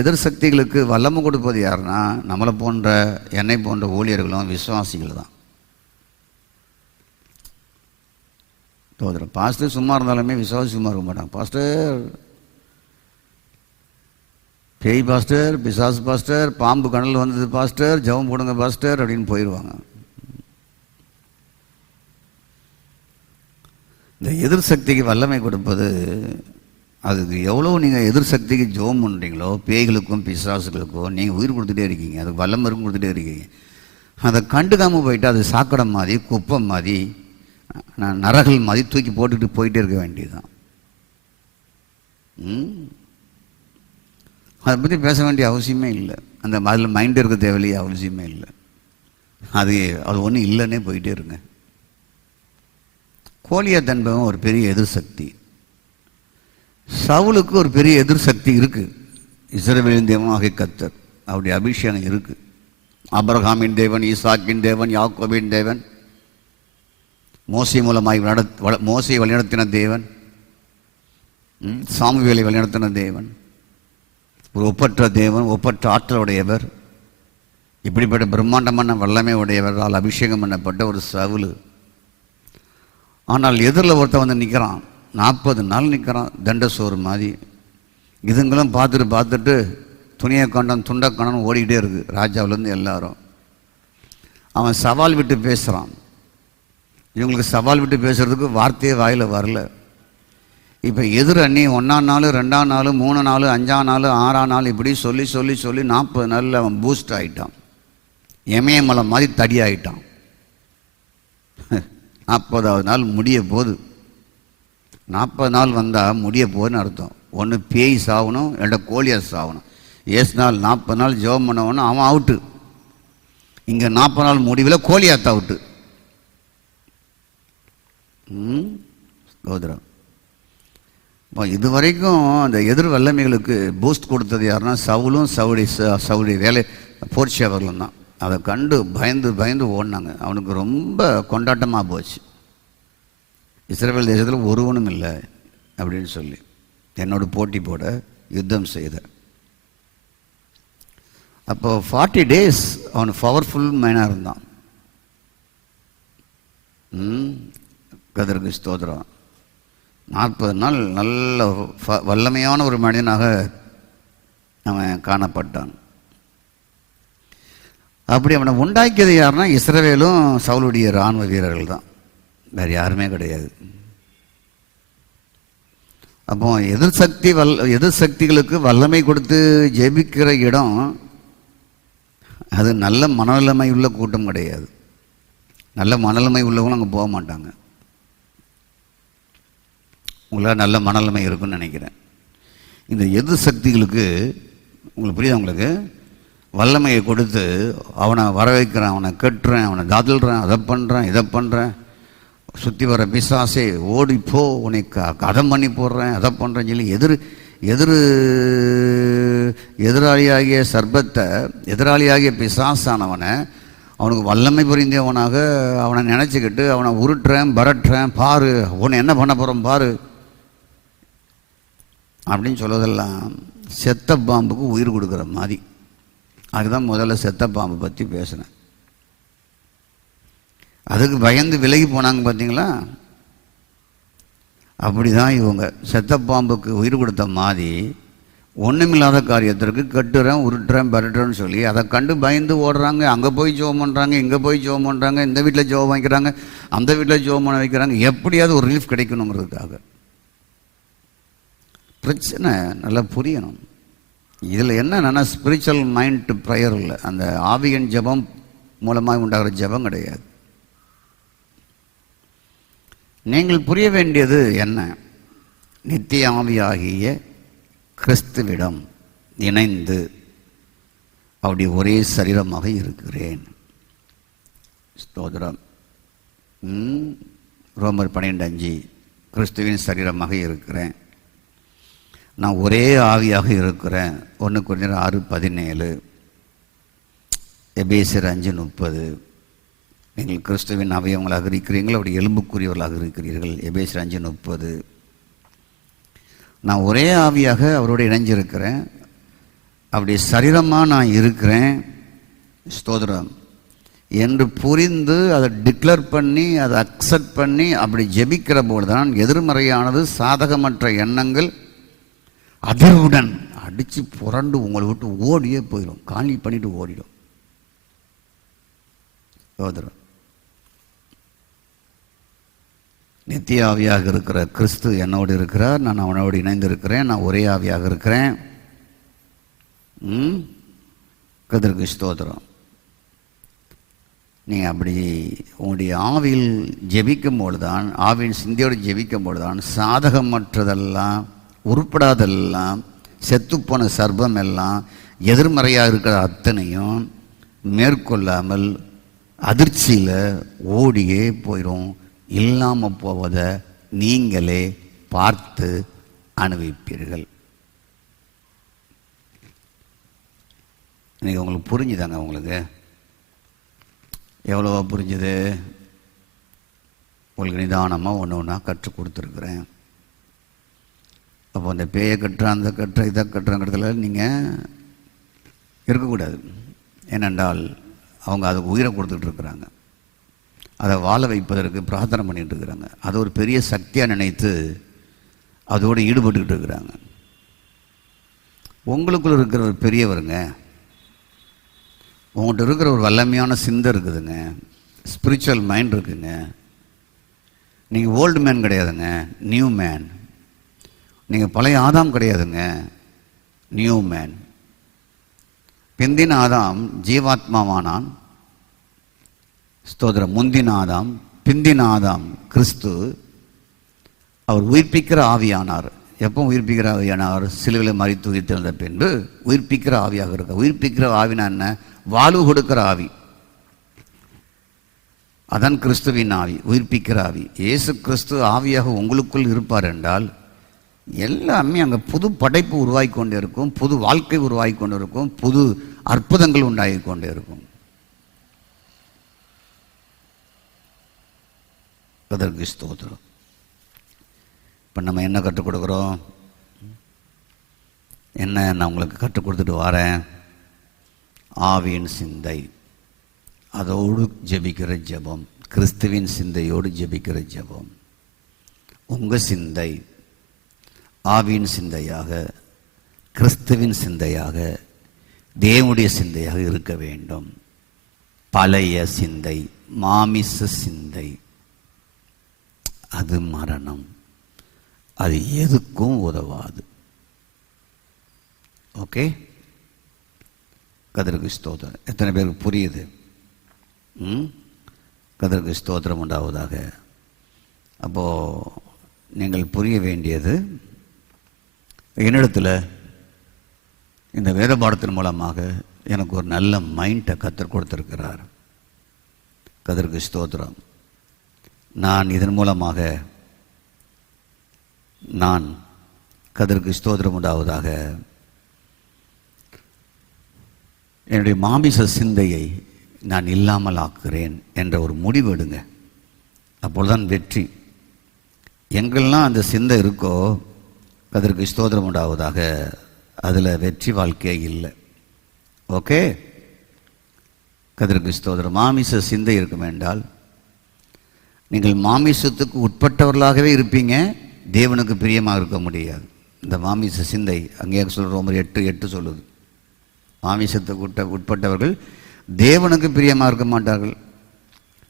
எதிர் சக்திகளுக்கு வல்லமை கொடுப்பது யாருன்னா நம்மளை போன்ற என்னை போன்ற ஊழியர்களும் விசுவாசிகள் தான். தோதுறேன். பாஸ்டர் சும்மா இருந்தாலுமே விசுவாசி சும்மா இருக்க மாட்டாங்க. பாஸ்டர் பேய் பாஸ்டர், பிசாசு பாஸ்டர், பாம்பு கனல் வந்தது பாஸ்டர், ஜெபம் போடுங்க பாஸ்டர் அப்படின்னு போயிடுவாங்க. இந்த எதிர் சக்திக்கு வல்லமை கொடுப்பது, அதுக்கு எவ்வளோ நீங்கள் எதிர் சக்திக்கு ஜெபம் பண்ணுறீங்களோ, பேய்களுக்கும் பிசாசுகளுக்கும் நீங்கள் உயிர் கொடுத்துட்டே இருக்கீங்க, அதுக்கு வல்லமை இருக்கும் கொடுத்துட்டே இருக்கீங்க. அதை கண்டுக்காமல் போயிட்டு அது சாக்கடை மாதிரி, குப்பை மாதிரி, நரகல் மாதிரி தூக்கி போட்டுட்டு போயிட்டே இருக்க வேண்டியதுதான். அதை பற்றி பேச வேண்டிய அவசியமே இல்லை. அந்த அதில் மைண்டு இருக்க தேவையில்லையே அவசியமே இல்லை. அது ஒன்றும் இல்லைன்னே போயிட்டே இருங்க. கோலியாத் என்பவன் ஒரு பெரிய எதிர் சக்தி. சவுலுக்கு ஒரு பெரிய எதிர் சக்தி இருக்குது. இஸ்ரவேலின் தேவன் ஆகிய கர்த்தர், அவருடைய அபிஷேகம் இருக்குது. ஆபிரகாமின் தேவன், ஈசாக்கின் தேவன், யாக்கோபின் தேவன், மோசே மூலமாய் மோசையை வழிநடத்தின தேவன், சாமுவேலை வழிநடத்தின தேவன், ஒரு ஒப்பற்ற தேவன், ஒப்பற்ற ஆற்றலுடையவர், இப்படிப்பட்ட பிரம்மாண்டமான வல்லமை உடையவரால் அபிஷேகம் பண்ணப்பட்ட ஒரு சவுலு. ஆனால் எதிரில் ஒருத்தன் வந்து நிற்கிறான். 40 நாள் நிற்கிறான், தண்டசோறு மாதிரி. இதுங்களும் பார்த்துட்டு துணியை கண்டான் துண்டை கண்டான் ஓடிக்கிட்டே இருக்குது ராஜாவிலேருந்து எல்லாரும். அவன் சவால் விட்டு பேசுகிறான். இவங்களுக்கு சவால் விட்டு பேசுகிறதுக்கு வார்த்தையே வாயில் வரல. இப்போ எதிர் அண்ணி 1ஆம் நாள், 2ஆம் நாள், 3 நாள், 5ஆம் நாள், 6ஆம் நாள் இப்படி சொல்லி 40 நாளில் அவன் பூஸ்ட் ஆகிட்டான். எமயமலை மாதிரி தடி ஆகிட்டான். 40ஆவது நாள் முடிய போகுது. 40 நாள் வந்தால் முடிய போகுதுன்னு அர்த்தம். ஒன்று பேய் சாகணும், இல்லைன்னா கோழியா சாகணும். நாள் 40 நாள் ஜெபம் பண்ணவொன்னு அவன் அவுட்டு. இங்கே 40 நாள் முடிவில் கோழியாத்த அவுட்டு. சோதரம். இது வரைக்கும் அந்த எதிர் வல்லமைகளுக்கு பூஸ்ட் கொடுத்தது யாருன்னா சவுலும் சவுடைய வேலை போர்ச்சியவர்களும் தான். அதை கண்டு பயந்து ஓடினாங்க. அவனுக்கு ரொம்ப கொண்டாட்டமாக போச்சு. இஸ்ரவேல் தேசத்தில் ஒருவனும் இல்லை அப்படின்னு சொல்லி என்னோட போட்டி போட யுத்தம் செய்த. அப்போ 40 days அவன் பவர்ஃபுல் மேனாக இருந்தான். கதருக்கு ஸ்தோத்திரம். 40 நாள் நல்ல வல்லமையான ஒரு மனிதனாக அவன் காணப்பட்டான். அப்படி அவனை உண்டாக்கியது யாருன்னா இஸ்ரவேலும் சவுலுடைய இராணுவ வீரர்கள் தான். வேறு யாருமே கிடையாது. அப்போ எதிர் சக்திகளுக்கு வல்லமை கொடுத்து ஜெபிக்கிற இடம் அது நல்ல மனநிலைமை உள்ள கூட்டம் கிடையாது. நல்ல மனநிலைமை உள்ளவங்களும் அங்கே போக மாட்டாங்க. உங்களால் நல்ல மனநிலைமை இருக்குன்னு நினைக்கிறேன். இந்த எதிர் சக்திகளுக்கு உங்களுக்கு புரியுது, உங்களுக்கு வல்லமையை கொடுத்து அவனை வர வைக்கிறேன், அவனை கட்டுறேன், அவனை தாதல்றேன், அதை பண்ணுறேன், இதை பண்ணுறேன், சுற்றி வர பிசாசே ஓடிப்போ, உனக்கு கதம் பண்ணி போடுறேன், அதை பண்ணுறேன்னு சொல்லி எதிராளியாகிய சர்பத்தை, எதிராளியாகிய பிசாசானவனை அவனுக்கு வல்லமை புரிந்தவனாக அவனை நினச்சிக்கிட்டு அவனை உருட்டுறேன், பரட்டுறேன், பாரு உன்னை என்ன பண்ண போகிறோம் பாரு அப்படின்னு சொல்வதெல்லாம் செத்த பாம்புக்கு உயிர் கொடுக்குற மாதிரி. அதுதான் முதல்ல செத்த பாம்பை பற்றி பேசினேன். அதுக்கு பயந்து விலகி போனாங்க பார்த்தீங்களா? அப்படி தான் இவங்க செத்த பாம்புக்கு உயிர் கொடுத்த மாதிரி ஒன்றுமில்லாத காரியத்திற்கு கட்டுறேன், உருட்டுறேன், பரட்டுறேன்னு சொல்லி அதை கண்டு பயந்து ஓடுறாங்க. அங்கே போய் ஜோம் பண்ணுறாங்க, இங்கே போய் ஜோம் பண்ணுறாங்க, இந்த வீட்டில் ஜோம் வைக்கிறாங்க, அந்த வீட்டில் ஜோம் பண்ண வைக்கிறாங்க, எப்படியாவது ஒரு ரிலீஃப் கிடைக்கணுங்கிறதுக்காக. பிரச்சனை நல்லா புரியணும். இதில் என்னன்னா ஸ்பிரிச்சுவல் மைண்ட் ப்ரேயர் இல்லை, அந்த ஆவியின் ஜபம் மூலமாக உண்டாகிற ஜபம் கிடையாது. நீங்கள் புரிய வேண்டியது என்ன? நித்திய ஆவியாகிய கிறிஸ்துவிடம் இணைந்து அப்படி ஒரே சரீரமாக இருக்கிறேன். ஸ்தோத்திரம். ரோமர் 12:5 கிறிஸ்துவின் சரீரமாக இருக்கிறேன், நான் ஒரே ஆவியாக இருக்கிறேன். 1 கொரிந்தியர் 6:17, எபேசியர் 5:30 நீங்கள் கிறிஸ்துவின் அவயவங்களாக இருக்கிறீர்கள், அப்படி எலும்புக்குரியவர்களாக இருக்கிறீர்கள். எபேசியர் 5:30 நான் ஒரே ஆவியாக அவரோடு இணைஞ்சிருக்கிறேன், அப்படி சரீரமாக நான் இருக்கிறேன். ஸ்தோத்திரம் என்று புரிந்து அதை டிக்ளேர் பண்ணி அதை அக்செப்ட் பண்ணி அப்படி ஜெபிக்கிற போது தான் எதிர்மறையானது சாதகமற்ற எண்ணங்கள் அதிர்வுடன் அடித்து புரண்டு உங்களை விட்டு ஓடியே போயிடும், காலி பண்ணிட்டு ஓடிடும். சோதரம், நித்திய ஆவியாக இருக்கிற கிறிஸ்து என்னோடு இருக்கிறார், நான் அவனோடு இணைந்திருக்கிறேன், நான் ஒரே ஆவியாக இருக்கிறேன். கர்த்தருக்கு ஸ்தோத்திரம். நீங்கள் அப்படி உங்களுடைய ஆவியில் ஜெபிக்கும்போது தான், ஆவியின் சிந்தையோடு ஜெபிக்கும்போது தான் சாதகமற்றதெல்லாம், உருப்படாதெல்லாம், செத்துப்போன சர்ப்பம் எல்லாம், எதிர்மறையாக இருக்கிற அத்தனையும் மேற்கொள்ளாமல் அதிர்ச்சியில் ஓடியே போயிடும். இல்லாமல் போவதை நீங்களே பார்த்து அனுபவிப்பீர்கள். இன்னைக்கு உங்களுக்கு புரிஞ்சுதாங்க? உங்களுக்கு எவ்வளவோ புரிஞ்சுது? உங்களுக்கு நிதானமாக ஒன்று ஒன்றா கற்றுக் கொடுத்துருக்குறேன். அப்போ அந்த பேயை கட்டுற, அந்த கட்டுற, இதை கட்டுறங்கிறதுல நீங்கள் இருக்கக்கூடாது. ஏனென்றால் அவங்க அதுக்கு உயிரை கொடுத்துட்ருக்குறாங்க, அதை வாழ வைப்பதற்கு பிரார்த்தனை பண்ணிகிட்டு இருக்கிறாங்க, அதை ஒரு பெரிய சக்தியாக நினைத்து அதோடு ஈடுபட்டுக்கிட்டு இருக்கிறாங்க. உங்களுக்குள்ள இருக்கிற ஒரு பெரியவருங்க, உங்கள்கிட்ட இருக்கிற ஒரு வல்லமையான சிந்தை இருக்குதுங்க, ஸ்பிரிச்சுவல் மைண்ட் இருக்குங்க. நீங்கள் ஓல்டு மேன் கிடையாதுங்க, நியூ மேன். நீங்கள் பழைய ஆதாம் கிடையாதுங்க, நியூ மேன். பிந்தின ஆதாம் ஜீவாத்மாவானான். ஸ்தோத்திரம். முந்தின ஆதாம், பிந்தின ஆதாம் கிறிஸ்து. அவர் உயிர்ப்பிக்கிற ஆவியானார். எப்போ உயிர்ப்பிக்கிற ஆவியானார்? சிலுவையில் மரித்து உயிர்த்தெழுந்த பின்பு உயிர்ப்பிக்கிற ஆவியாக இருக்க. உயிர்ப்பிக்கிற ஆவினா என்ன? வாழ்வு கொடுக்கிற ஆவி. அதான் கிறிஸ்துவின் ஆவி, உயிர்ப்பிக்கிற ஆவி. இயேசு கிறிஸ்து ஆவியாக உங்களுக்குள் இருப்பார் என்றால் எல்லாமே அங்கே புது படைப்பு உருவாகி கொண்டே இருக்கும், புது வாழ்க்கை உருவாகி கொண்டு இருக்கும், புது அற்புதங்கள் உண்டாகி கொண்டே இருக்கும். அதற்கு ஸ்தோத்திரம். இப்போ நம்ம என்ன கற்றுக் கொடுக்குறோம்? என்ன நான் உங்களுக்கு கற்றுக் கொடுத்துட்டு வரேன்? ஆவியின் சிந்தை, அதோடு ஜெபிக்கிற ஜெபம், கிறிஸ்துவின் சிந்தையோடு ஜெபிக்கிற ஜெபம். உங்கள் சிந்தை ஆவியின் சிந்தையாக, கிறிஸ்துவின் சிந்தையாக, தேவனுடைய சிந்தையாக இருக்க வேண்டும். பழைய சிந்தை, மாமிச சிந்தை அது மரணம். அது எதுக்கும் உதவாது. ஓகே, கர்த்தருக்கு ஸ்தோத்திரம். எத்தனை பேருக்கு புரியுது? கர்த்தருக்கு ஸ்தோத்திரம் உண்டாவதாக. அப்போது நீங்கள் புரிய வேண்டியது, என்னிடத்தில் இந்த வேத பாடத்தின் மூலமாக எனக்கு ஒரு நல்ல மைண்டை கர்த்தர் கொடுத்துருக்கிறார். கர்த்தருக்கு ஸ்தோத்திரம். நான் இதன் மூலமாக கர்த்தருக்கு ஸ்தோத்திரம் உண்டாவதாக என்னுடைய மாமிச சிந்தையை நான் இல்லாமல் ஆக்குகிறேன் என்ற ஒரு முடிவு எடுங்க. அப்பொழுதுதான் வெற்றி. எங்கெல்லாம் அந்த சிந்தை இருக்கோ கர்த்தருக்கு ஸ்தோத்திரம் உண்டாவதாக, அதில் வெற்றி வாழ்க்கையே இல்லை. ஓகே, கர்த்தருக்கு ஸ்தோத்திரம். மாமிச சிந்தை இருக்கும் என்றால் நீங்கள் மாமிசத்துக்கு உட்பட்டவர்களாகவே இருப்பீங்க, தேவனுக்கு பிரியமாக இருக்க முடியாது. இந்த மாமிச சிந்தை அங்கேயே சொல்கிற ரோமர் 8:8 சொல்லுது, மாமிசத்துக்கு உட்பட்டவர்கள் தேவனுக்கு பிரியமாக இருக்க மாட்டார்கள்.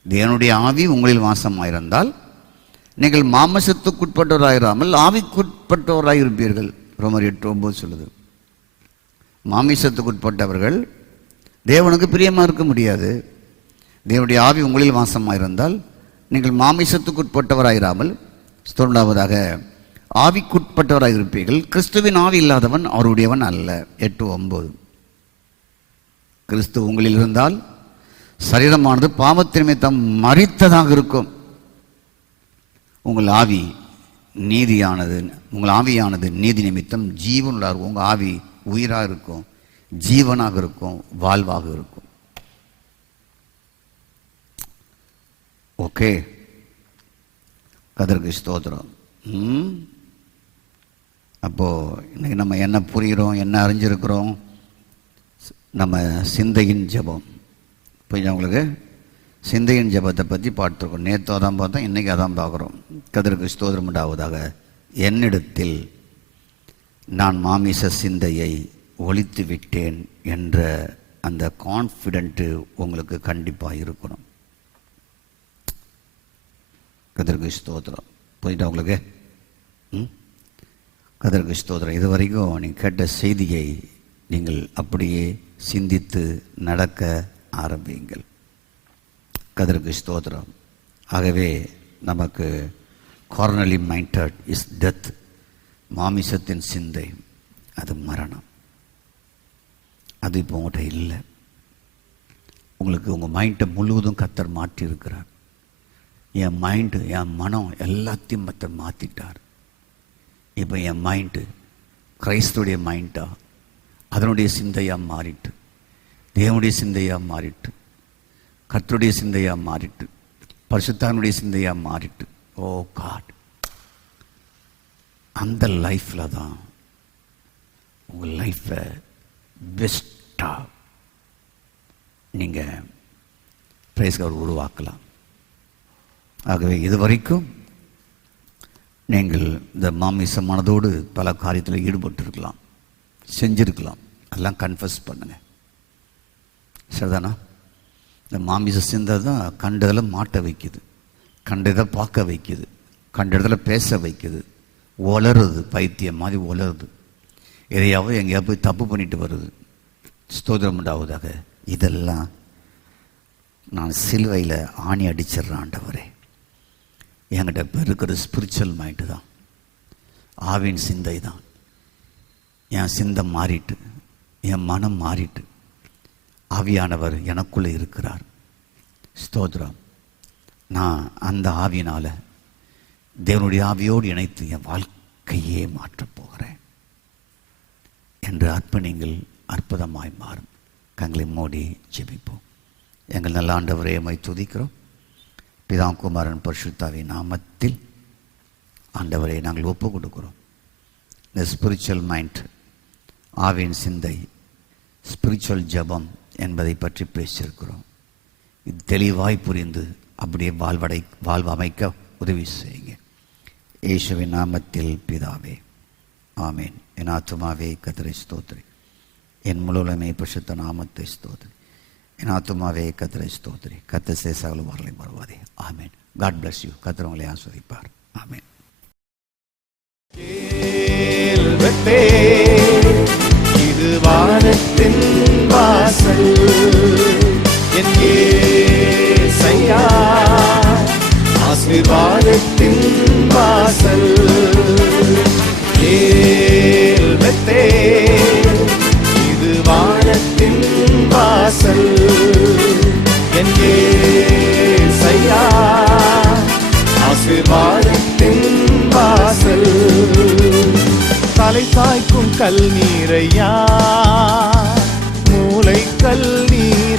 தேவனுடைய ஆவி உங்களில் வாசமாயிருந்தால் நீங்கள் மாமிசத்துக்குட்பட்டவராயிராமல் ஆவிக்குட்பட்டவராக இருப்பீர்கள். ரோமர் 8:9 சொல்லுது. மாமிசத்துக்குட்பட்டவர்கள் தேவனுக்கு பிரியமாக இருக்க முடியாது. தேவனுடைய ஆவி உங்களில் வாசமாயிருந்தால் நீங்கள் மாமிசத்துக்குட்பட்டவராயிராமல் ஸ்தோத்திரமாக ஆவிக்குட்பட்டவராக இருப்பீர்கள். கிறிஸ்துவின் ஆவி இல்லாதவன் அவருடையவன் அல்ல. 8:9. கிறிஸ்து உங்களில் இருந்தால் சரீரமானது பாவத்தின் நிமித்தம் மரித்ததாக இருக்கும். உங்கள் ஆவியானது நீதி நிமித்தம் ஜீவனுள்ள இருக்கும். உங்கள் ஆவி உயிராக இருக்கும், ஜீவனாக இருக்கும், வாழ்வாக இருக்கும். ஓகே, கர்த்தருக்கு ஸ்தோத்திரம். அப்போது இன்னைக்கு நம்ம என்ன புரிகிறோம், என்ன அறிஞ்சிருக்கிறோம்? நம்ம சிந்தையின் ஜெபம். புரியுது உங்களுக்கு? சிந்தையின் ஜெபத்தை பற்றி பார்த்துருக்கோம். நேற்று அதான் பார்த்தோம், இன்றைக்கி அதான் பார்க்குறோம். கர்த்தருக்கு ஸ்தோத்திரம் உண்டாவதாக. என்னிடத்தில் நான் மாமிச சிந்தையை ஒழித்து விட்டேன் என்ற அந்த கான்ஃபிடென்ட்டு உங்களுக்கு கண்டிப்பாக இருக்கணும். கர்த்தருக்கு ஸ்தோத்திரம். புரியுதா உங்களுக்கு? கர்த்தருக்கு ஸ்தோத்திரம். இது வரைக்கும் நீங்கள் கேட்ட செய்தியை நீங்கள் அப்படியே சிந்தித்து நடக்க ஆரம்பியுங்கள். கர்த்தருக்கு ஸ்தோத்திரம். ஆகவே நமக்கு கார்னலி மைண்டட் இஸ் டெத். மாமிசத்தின் சிந்தை அது மரணம். அது இப்போ உங்கள்கிட்ட இல்லை. உங்களுக்கு உங்கள் மைண்டை முழுவதும் கர்த்தர் மாற்றி இருக்கிறார். என் மைண்டு, என் மனம் எல்லாத்தையும் கர்த்தர் மாற்றிட்டார். இப்போ என் மைண்டு கிறிஸ்துடைய மைண்டா, அதனுடைய சிந்தையாக மாறிட்டு, தேவனுடைய சிந்தையாக மாறிட்டு, கர்த்தருடைய சிந்தையாக மாறிட்டு, பரிசுத்தானுடைய சிந்தையாக மாறிட்டு. ஓ காட், அந்த லைஃப்பில் தான் உங்கள் லைஃப்பை பெஸ்ட்டாக நீங்கள் பிரைஸ்கார் உருவாக்கலாம். ஆகவே இதுவரைக்கும் நீங்கள் இந்த மாமிச மனதோடு பல காரியத்தில் ஈடுபட்டிருக்கலாம், செஞ்சிருக்கலாம். அதெல்லாம் கன்ஃபஸ் பண்ணுங்க. சரிதானா? இந்த மாமிச சிந்தை தான் கண்டதில் மாட்ட வைக்குது, கண்டதை பார்க்க வைக்குது, கண்ட இடத்துல பேச வைக்குது, உளருது, பைத்தியம் மாதிரி உளருது, எதையாவது எங்கேயாவது போய் தப்பு பண்ணிட்டு வருது. ஸ்தோத்திரம் உண்டாவதாக. இதெல்லாம் நான் சிலுவையில் ஆணி அடிச்சிடுறேன் ஆண்டவரே. என்கிட்ட இப்போ இருக்கிற ஸ்பிரிச்சுவல் மைண்டு தான், ஆவின் சிந்தை தான். என் சிந்தை மாறிட்டு, என் மனம் மாறிட்டு, ஆவியானவர் எனக்குள்ளே இருக்கிறார். ஸ்தோத்திரம். நான் அந்த ஆவியினால் தேவனுடைய ஆவியோடு இணைத்து என் வாழ்க்கையே மாற்றப் போகிறேன் என்று அர்ப்பணிங்கள். அற்புதமாய் மாறும். கண்களை மூடி ஜெபிப்போம். எங்கள் நல்ல ஆண்டவரே, உம்மை துதிக்கிறோம். பிதா குமாரன் பரிசுத்தாவின் நாமத்தில் ஆண்டவரே நாங்கள் ஒப்பு கொடுக்கிறோம். இந்த ஸ்பிரிச்சுவல் மைண்ட், ஆவின் சிந்தை, ஸ்பிரிச்சுவல் ஜபம் என்பதை பற்றி பேசியிருக்கிறோம். இது தெளிவாய் புரிந்து அப்படியே வாழ்வமைக்க உதவி செய்யுங்க. இயேசுவின் நாமத்தில் பிதாவே, ஆமேன். என் ஆத்துமாவே கர்த்தரை ஸ்தோத்திரி, என் முழுவதுமே பரிசுத்த நாமத்தை ஸ்தோத்திரி. என் ஆத்துமாவே கர்த்தரை ஸ்தோத்திரி, கர்த்தர் செய்த சகல வரலை மறவாதே. ஆமேன். God bless you. கர்த்தர் உங்களை ஆசீர்வதிப்பார். ஆமென். இது வானத்தின் வாசல், என் இயேசையா ஆசீர்வாதத்தின் வாசல். இது வானத்தின் வாசல், என் இயேசையா ஆசீர்வாதத்தின் வாசல். தலை சாய்க்கும் கல் நீரையா, மூளை கல் நீர்